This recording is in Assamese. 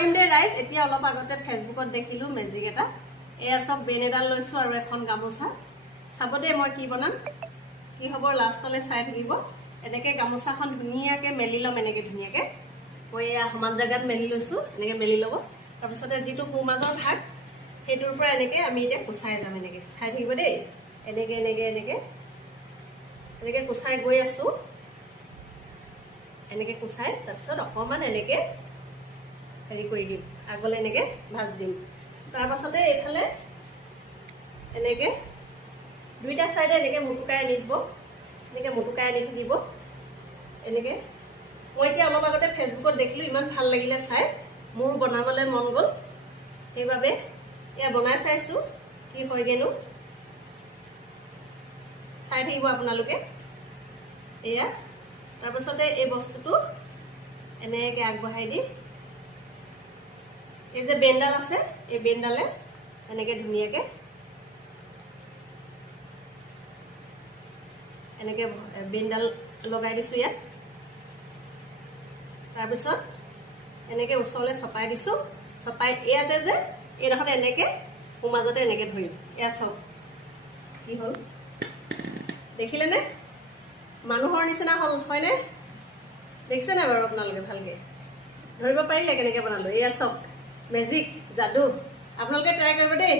কৰিম দে ৰাইজ। এতিয়া অলপ আগতে ফেচবুকত দেখিলো মেজিক এটা। এয়া চব বেন এডাল লৈছো আৰু এখন গামোচা। চাব দে মই কি বনাম, কি হ'ব লাষ্টলৈ চাই থাকিব। এনেকে গামোচাখন ধুনীয়াকে মেলি ল'ম, এনেকে ধুনীয়াকে মই এয়া সমান জেগাত মেলি লৈছো, এনেকে মেলি ল'ব। তাৰপিছতে যিটো সোঁমাজৰ ভাগ সেইটোৰ পৰা এনেকে আমি এতিয়া কুচাই যাম, এনেকে চাই থাকিব দেই। এনেকে এনেকে এনেকে এনেকে কুচাই গৈ আছো, এনেকে কুচাই তাৰপিছত অকণমান এনেকে হেৰি কৰি দিম, আগলৈ এনেকে ভাজ দিম। তাৰ পাছতে এইফালে এনেকে দুইটা চাইডে এনেকে মুটুকাই আনি দিব, এনেকে মুটুকাই আনি থাকিব এনেকে। মই এতিয়া অলপ আগতে ফেচবুকত দেখিলো, ইমান ভাল লাগিলে চাই, মোৰ বনাবলৈ মন গ'ল, সেইবাবে এয়া বনাই চাইছো কি হয়গেনো। চাই থাকিব আপোনালোকে। এয়া তাৰপাছতে এই বস্তুটো এনেকে আগবঢ়াই দি এই যে বেনডাল আছে, এই বেনডালে এনেকে ধুনীয়াকে এনেকে বেনডাল লগাই দিছো ইয়াত। তাৰপিছত এনেকে ওচৰলৈ চপাই দিছো, চপাই ইয়াতে যে এইডোখৰত এনেকে সোঁমাজতে এনেকে ধৰিম। এয়া চব কি হ'ল দেখিলেনে? মানুহৰ নিচিনা হ'ল হয়নে? দেখিছে নাই বাৰু আপোনালোকে? ভালকে ধৰিব পাৰিলে কেনেকে বনালো? এয়া চব মেজিক, যাদু। আপোনালোকে ট্ৰাই কৰিব দেই।